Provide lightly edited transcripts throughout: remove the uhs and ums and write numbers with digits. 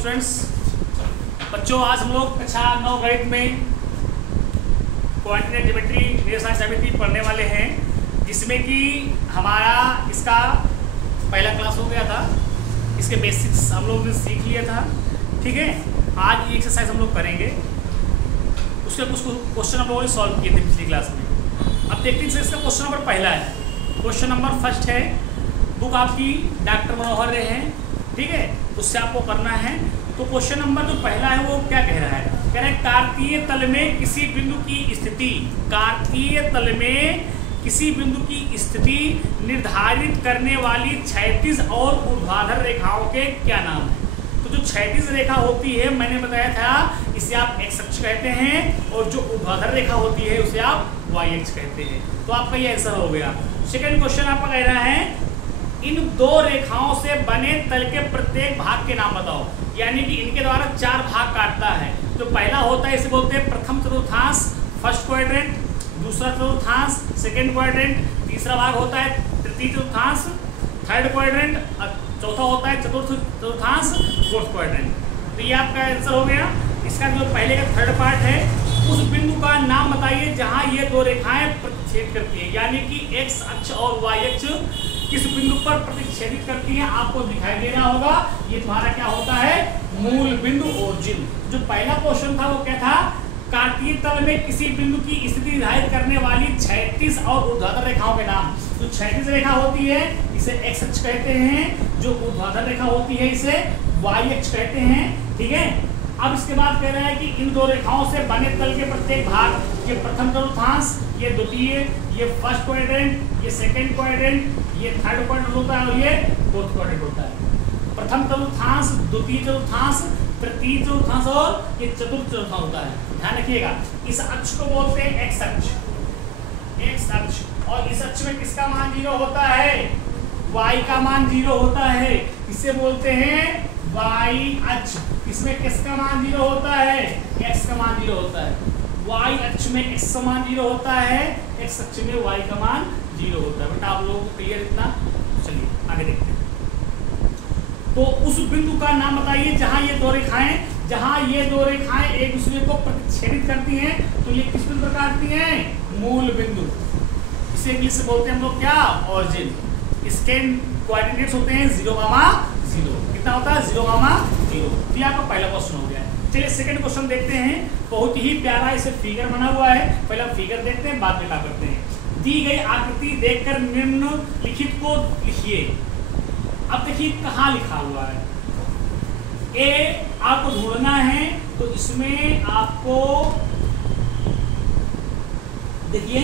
Students. बच्चों आज हम लोग कक्षा 9 गणित में कोऑर्डिनेट ज्योमेट्री निर्देशांक ज्यामिति पढ़ने वाले हैं, जिसमें कि हमारा इसका पहला क्लास हो गया था। इसके बेसिक्स हम लोग ने सीख लिया था। ठीक है, आज ये एक्सरसाइज हम लोग करेंगे। उसके कुछ क्वेश्चन हम लोगों ने सॉल्व किए थे पिछली क्लास में। अब देखते हैं इसका क्वेश्चन नंबर पहला है। क्वेश्चन नंबर फर्स्ट है, बुक आपकी डॉक्टर मनोहर रे है, ठीक है, उससे आपको करना है। तो क्वेश्चन नंबर जो पहला है वो क्या कह रहा है? कह रहा है कार्तीय तल में किसी बिंदु की स्थिति, कार्तीय तल में किसी बिंदु की स्थिति निर्धारित करने वाली क्षैतिज और ऊर्ध्वाधर रेखाओं के क्या नाम है? तो जो क्षैतिज रेखा होती है, मैंने बताया था, इसे आप एक्स अक्ष कहते हैं, और जो ऊर्ध्वाधर रेखा होती है उसे आप वाई अक्ष कहते हैं। तो आपका ये आंसर हो गया। सेकंड क्वेश्चन आपका कह रहा है, इन दो रेखाओं से बने तल के प्रत्येक भाग के नाम बताओ। यानी कि इनके द्वारा 4 भाग काटता है। जो पहला होता है इसे बोलते हैं प्रथम चतुर्थांश, फर्स्ट क्वाड्रेंट, दूसरा चतुर्थांश, सेकंड क्वाड्रेंट, तीसरा भाग होता है तृतीय चतुर्थांश, थर्ड क्वाड्रेंट, चौथा होता है चतुर्थ चतुर्थांश, फोर्थ क्वाड्रेंट। तो ये आपका आंसर हो गया। इसका जो पहले का थर्ड पार्ट है, उस बिंदु का नाम बताइए जहां ये दो रेखाएं प्रतिच्छेद करती है। यानी कि एक्स अक्ष और वाई अक्ष किस बिंदु पर प्रतिच्छेदित करती है, आपको दिखाई दे रहा होगा। ये तुम्हारा क्या होता है? मूल बिंदु, ओरिजिन। जो पहला क्वेश्चन था वो क्या था? कार्तीय तल में किसी बिंदु की स्थिति निर्धारित करने वाली क्षैतिज और ऊर्ध्वाधर रेखाओं के नाम। जो क्षैतिज रेखा होती है इसे एक्स अक्ष कहते हैं, जो ऊर्ध्वाधर रेखा होती है इसे वाई अक्ष कहते हैं। ठीक है, अब इसके बाद कह रहा है कि इन दो रेखाओं से बने तल के प्रत्येक भाग, ये प्रथम चतुर्थांश, ये द्वितीय, ये फर्स्ट क्वाड्रेंट, ये सेकंड क्वाड्रेंट, ये थर्ड क्वाड्रेंट होता है, और ये फोर्थ क्वाड्रेंट होता है। प्रथम चतुर्थांश, द्वितीय चतुर्थांश, तृतीय चतुर्थांश और ये चतुर्थ चतुर्थांश होता है। ध्यान रखिएगा, इस अक्ष को बोलते हैं एक्स अक्ष, एक्स अक्ष। और इस अक्ष में किसका मान 0 होता है? y का मान 0 होता है, इसे बोलते हैं y अक्ष। इसमें किसका मान 0 होता है? x का मान 0 होता है। y अक्ष में x का मान 0 होता है, x अक्ष में y का मान 0 होता है। बेटा आप लोगों को क्लियर इतना? चलिए आगे देखते हैं। तो उस बिंदु का नाम बताइए जहां ये दो रेखाएं एक दूसरे को प्रतिच्छेदित करती हैं। तो ये किस बिंदु पर काटती हैं? मूल बिंदु। इसे इंग्लिश से बोलते हैं हम लोग क्या? ऑरिजिन। इसके कोऑर्डिनेट्स होते हैं 0, 0। कितना होता है? 0, 0। तो ये आपका पहला क्वेश्चन हो गया है। चलिए सेकंड क्वेश्चन देखते हैं। बहुत ही प्यारा इसे फिगर बना हुआ है। पहले फिगर देखते हैं, बाद में क्या करते हैं। दी गई आकृति देखकर निम्नलिखित को लिखिए। अब देखिए कहाँ लिखा हुआ है। ए आपको ढूंढना है, तो इसमें आपको देखिए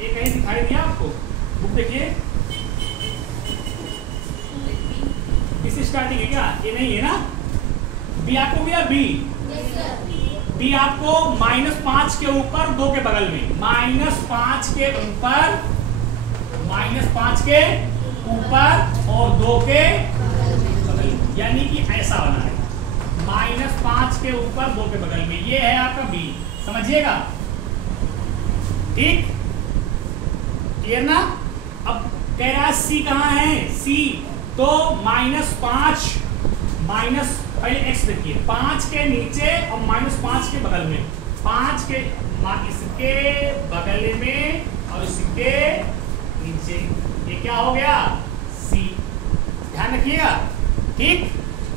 ये कहीं दिखाई दिया आपको? बुक देखिए, इस स्टार्टिंग है क्या? ये नहीं है ना? बी आपको गया? बी बी आपको -5 के ऊपर 2 के बगल में, -5 के ऊपर, -5 के ऊपर और 2 के बगल में। यानी कि ऐसा बना है, -5 के ऊपर 2 के बगल में। ये है आपका बी, समझिएगा? ठीक, क्लियर ना? अब कह रहा है सी कहाँ है? सी तो -5 माइनस, पहले एक्स देखिए, 5 के नीचे और -5 के बगल में, 5 के इसके बगल में और इसके नीचे, ये क्या हो गया? सी। ध्यान रखिएगा। ठीक,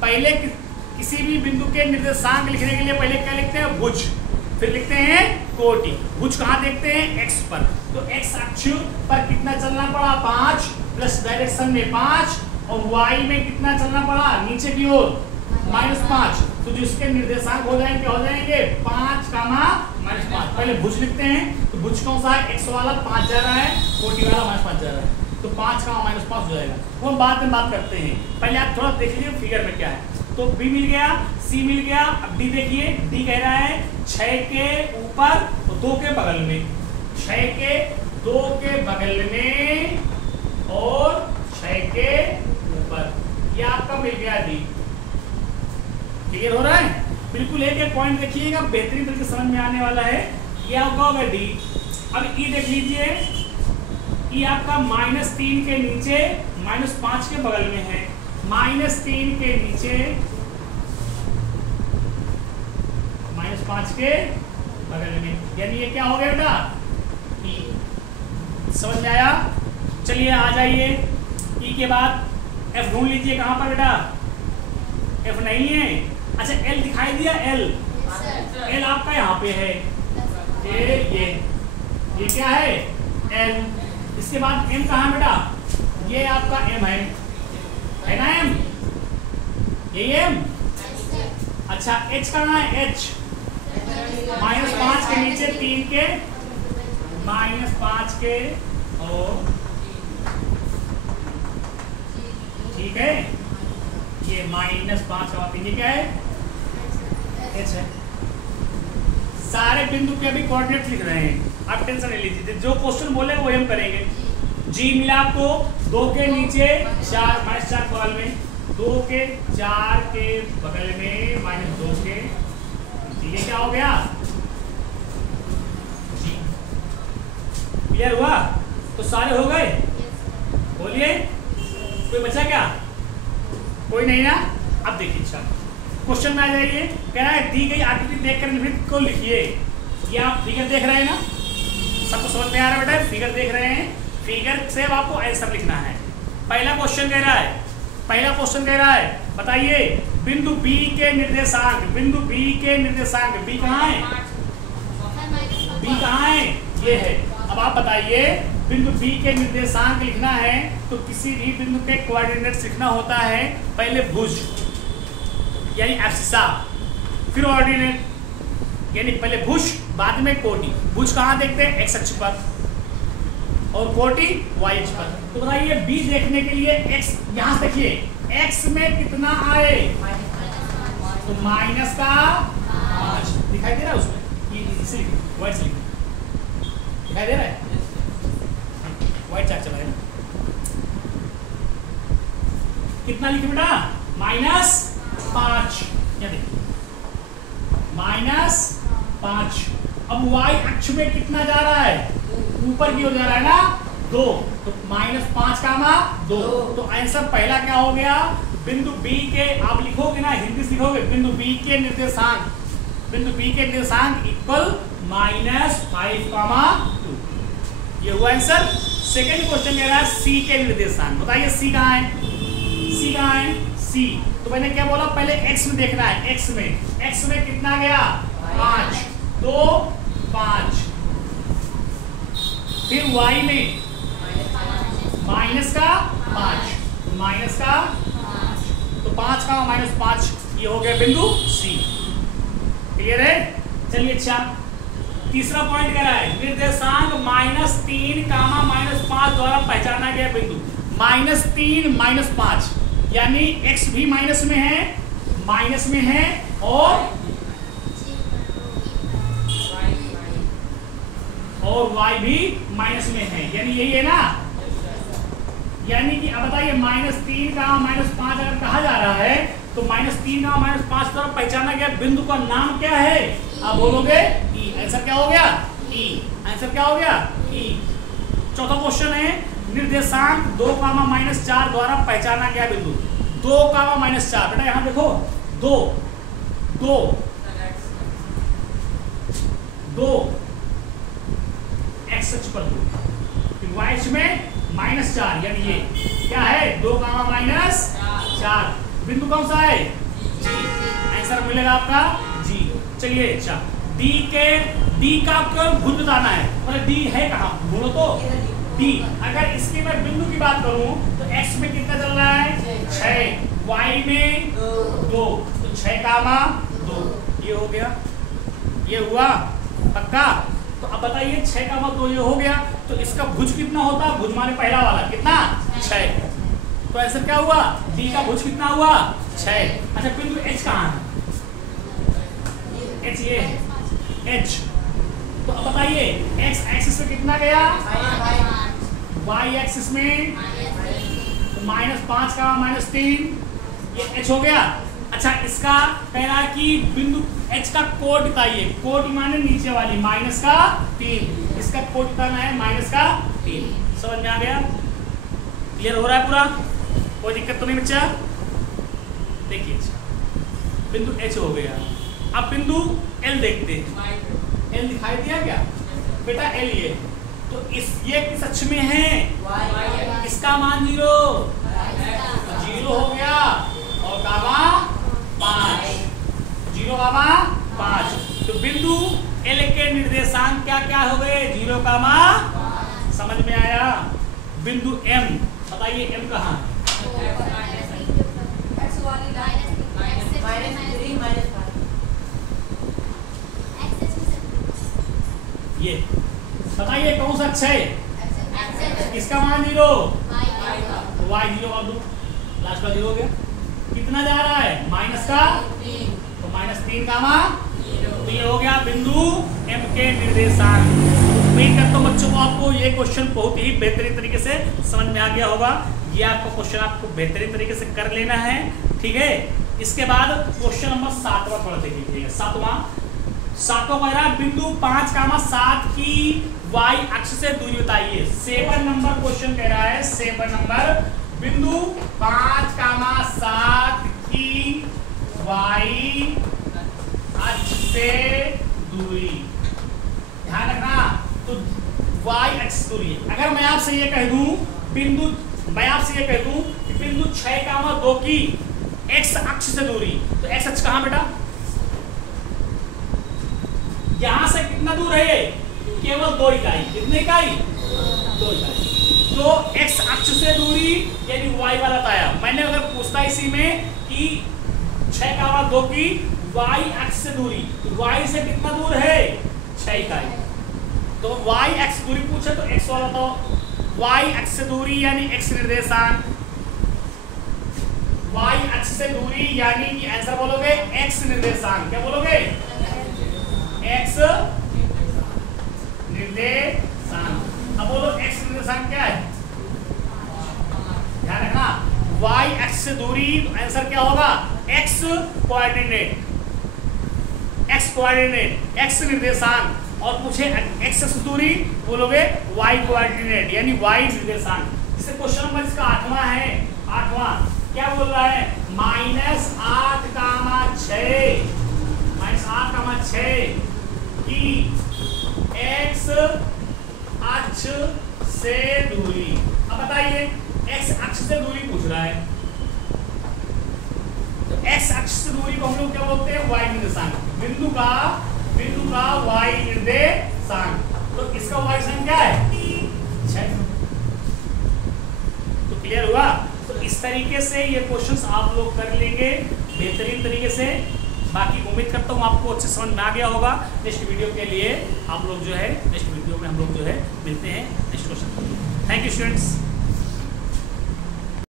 पहले किसी भी बिंदु के निर्देशांक लिखने के लिए पहले क्या लिखते हैं? भुज, फिर लिखते हैं कोटि। भुज कहाँ देखते हैं? एक्स पर। तो एक्स अक्ष पर कितना चलना पड़ा? 5 प्लस डायरेक्शन में 5, और वाई में कितना चलना पड़ा? नीचे की ओर -5। तो जिसके निर्देशांक हो जाएंगे 5, -5। पहले भुज लिखते हैं। तो भुज कौन सा है? एक्स वाला 5 जा रहा है, कोटि वाला -5 जा रहा है। तो 5 -5 हो जाएगा। वो हम बाद में बात करते हैं। पहले आप थोड़ा देख लीजिए फिगर में क्या है। तो बी मिल गया, सी मिल गया। अब डी देखिए, डी कह रहा है 6 के ऊपर और 2 के बगल में, 6 के 2 के बगल में और 6 के ऊपर। ये आपका मिल गया डी। क्लियर हो रहा है? बिल्कुल एक पॉइंट देखिएगा, बेहतरीन तरीके समझ में आने वाला है। ये आपका होगा डी। अब ई देख लीजिए, ये आपका -3 के नीचे -5 के बगल में है, -3 के नीचे -5 के बगल में, यानी ये क्या हो गया बेटा ई। समझ में आया? चलिए आ जाइए ई के बाद एफ ढूंढ लीजिए। कहां पर बेटा? एफ नहीं है। अच्छा एल दिखाई दिया? एल आपका यहाँ पे है, ये क्या है? एल। इसके बाद एम कहाँ है बेटा? ये आपका एम है ना एम? ये एम। अच्छा एच करना है, एच -5 के नीचे 3 के -5 के और ठीक है, ये -5 का वापस, ये क्या है? एच है। सारे बिंदु के अभी कोऑर्डिनेट्स लिख रहे हैं, आप टेंशन नहीं लीजिए, जो क्वेश्चन बोले वो हम करेंगे। जी मिला आपको 2 के नीचे 4 -4 बगल में, 2 के 4 के बगल में -2 के, ये क्या हो गया? जी क्लियर हुआ? तो सारे हो गए, बोलिए कोई बचा क्या? कोई नहीं ना? अब देखिए चल क्वेश्चन में आ जाइए। कह रहा है दी गई आकृति देखकर निम्नलिखित को लिखिए। ये आप फिगर देख रहे हैं ना, सबको समझ में आ रहा है बेटा? फिगर देख रहे हैं, फिगर से आपको आंसर लिखना है। पहला क्वेश्चन कह रहा है, बताइए बिंदु बी के निर्देशांक, बिंदु बी के निर्देशांक, बी कहाँ है? बी कहाँ है? ये है। अब आप बताइए बिंदु बी के निर्देशांक लिखना है तो किसी भी बिंदु के कोऑर्डिनेट्स लिखना होता है, पहले भुज यानी एब्सिसा, फिर ऑर्डिनेट यानी पहले भुज बाद में कोटि। भुज कहाँ देखते हैं? एक्स अक्ष पर, और कोटि वाई अक्ष पर। तो बताइए बी देखने के लिए एक्स, यहाँ से देखिए एक्स में कितना आए? तो माइनस का 5 दिखाई दे रहा है उसमें, इसे लिखो वाइट से लिखो, दिखाई दे रहा है? वाइट चार्ट चला है। कितना लिखे बेटा? -5, या देखिए -5। अब y अक्ष में कितना जा रहा है? ऊपर की ओर जा रहा है ना, 2, तो -5 का मा 2। तो आंसर पहला क्या हो गया? बिंदु B के, आप लिखोगे ना हिंदी से लिखोगे, बिंदु B के निर्देशांक, बिंदु B के निर्देशांक इक्वल -5, 2। ये हुआ आंसर। सेकंड क्वेश्चन कह रहा है C के निर्देशांक, बताइए C कहाँ है? C कहाँ है? C तो मैंने क्या बोला? पहले x में देखना है, x में कितना गया? 5, 2, 5। फिर y में -5, तो 5 का -5, ये हो गया बिंदु C। क्लियर है? चलिए अच्छा तीसरा पॉइंट कह रहा है निर्देशांक -3, -5 द्वारा पहचाना गया बिंदु। -3, -5 यानी x भी माइनस में है और y भी माइनस में है, यानी यही है ना। यानी कि अब बताइए -3 का -5 अगर कहा जा रहा है तो -3 का -5 द्वारा पहचाना गया बिंदु का नाम क्या है? आप बोलोगे E। आंसर क्या हो गया? E। आंसर क्या हो गया? E। चौथा क्वेश्चन है निर्देशांक 2, -4 द्वारा पहचाना गया बिंदु। 2, -4 बेटा यहां देखो, 2 एक्स अक्ष पर 2, वाई अक्ष में -4, यानी ये क्या है? 2, -4। बिंदु कौन सा है? जी। आंसर मिलेगा आपका जी। चलिए अच्छा डी का आपको भुज बताना है, मतलब डी है कहाँ? बोलो तो डी। अगर इसकी मैं बिंदु की बात करूं तो x में कितना चल रहा है? 6, y में 2, तो 6, 2। ये हो गया, ये हुआ पक्का। तो अब बताइए 6, 2 ये हो गया, तो इसका भुज कितना होता? भुज माने पहला वाला कितना? 6। तो आंसर क्या हुआ? डी का भुज कितना हुआ? 6। अच्छा बिंदु h कहाँ है? h ये है, h। तो अब बताइए x एक्सिस में कितना गया? y एक्सिस में -5 का -3, ये h हो गया। अच्छा इसका कह रहा है कि बिंदु h का कोट बताइए। कोट माने नीचे वाली -3, इसका कोट बताना है -3। समझ में आ गया? क्लियर हो रहा है पूरा? कोई दिक्कत तो नहीं बच्चा? देखिए अच्छा बिंदु H हो गया। अब बिंदु L देखते हैं। L दिखाई दिया क्या बेटा? L ये तो ये किस अक्ष में है? इसका मान 0 हो गया और गामा 5, 0 गामा 5। तो बिंदु L के निर्देशांक क्या क्या हो गए? 0 गामा। समझ में आया? बिंदु M बताइए M कहाँ है? ये बताइए कौन सा अक्ष है? इसका मान 0, y 0 और 2 लास्ट का 0 हो गया। कितना जा रहा है? माइनस का, तो -3 गामा। तो ये हो गया बिंदु M के निर्देशांक। उम्मीद करता हूँ बच्चों को आपको ये क्वेश्चन बहुत ही बेहतरीन तरीके से समझ में आ गया होगा। ये आपका क्वेश्चन आपको बेहतरीन तरीके से कर लेना है, ठीक है। इसके बाद क्वेश्चन नंबर 7वां थोड़ा देख लीजिए। 7वां कह रहा है बिंदु 5,7 की y अक्ष से दूरी बताइए। 7 नंबर क्वेश्चन कह रहा है, 7 नंबर बिंदु 5,7 की y अक्ष से दूरी। ध्यान रखना, तो y अक्ष दूरी। अगर मैं आपसे ये कह दूं कि बिंदु 6,2 की x अक्ष से दूरी, तो x अक्ष कहां बेटा? यहां से कितना दूर है? केवल 2 इकाई। कितनी इकाई? 2 इकाई। तो x अक्ष से दूरी यानी y वाला बताया। मैंने अगर पूछता इसी में कि 6,2 की y अक्ष से दूरी, तो y से कितना दूर है? 6 इकाई। तो y अक्ष दूरी पूछे तो x वाला तो y अक्ष से दूरी यानी x निर्देशांक, y अक्ष से दूरी यानी कि आंसर बोलोगे x निर्देशांक। क्या बोलोगे? x निर्देशांक। अब बोलो x निर्देशांक क्या है? ध्यान रखना, y अक्ष से दूरी तो आंसर क्या होगा? x कोऑर्डिनेट, x निर्देशांक। और पूछे x से दूरी बोलोगे y कोऑर्डिनेट यानी y निर्देशांक। जैसे क्वेश्चन नंबर इसका 8वां है। 8वां क्या बोल रहा है? -8,6 की x अक्ष से दूरी। अब बताइए x अक्ष से दूरी पूछ रहा है, तो x अक्ष से दूरी को हम लोग क्या बोलते हैं? y निर्देशांक। बिंदु का y निर्देशांक। तो इसका y निर्देशांक क्या है? 6। तो क्लियर हुआ? तो इस तरीके से ये क्वेश्चंस आप लोग कर लेंगे बेहतरीन तरीके से। बाकी उम्मीद करता हूँ आपको अच्छे समझ में आ गया होगा। नेक्स्ट वीडियो के लिए हम लोग जो है नेक्स्ट वीडियो में हम लोग जो है मिलते हैं next question. Thank you students.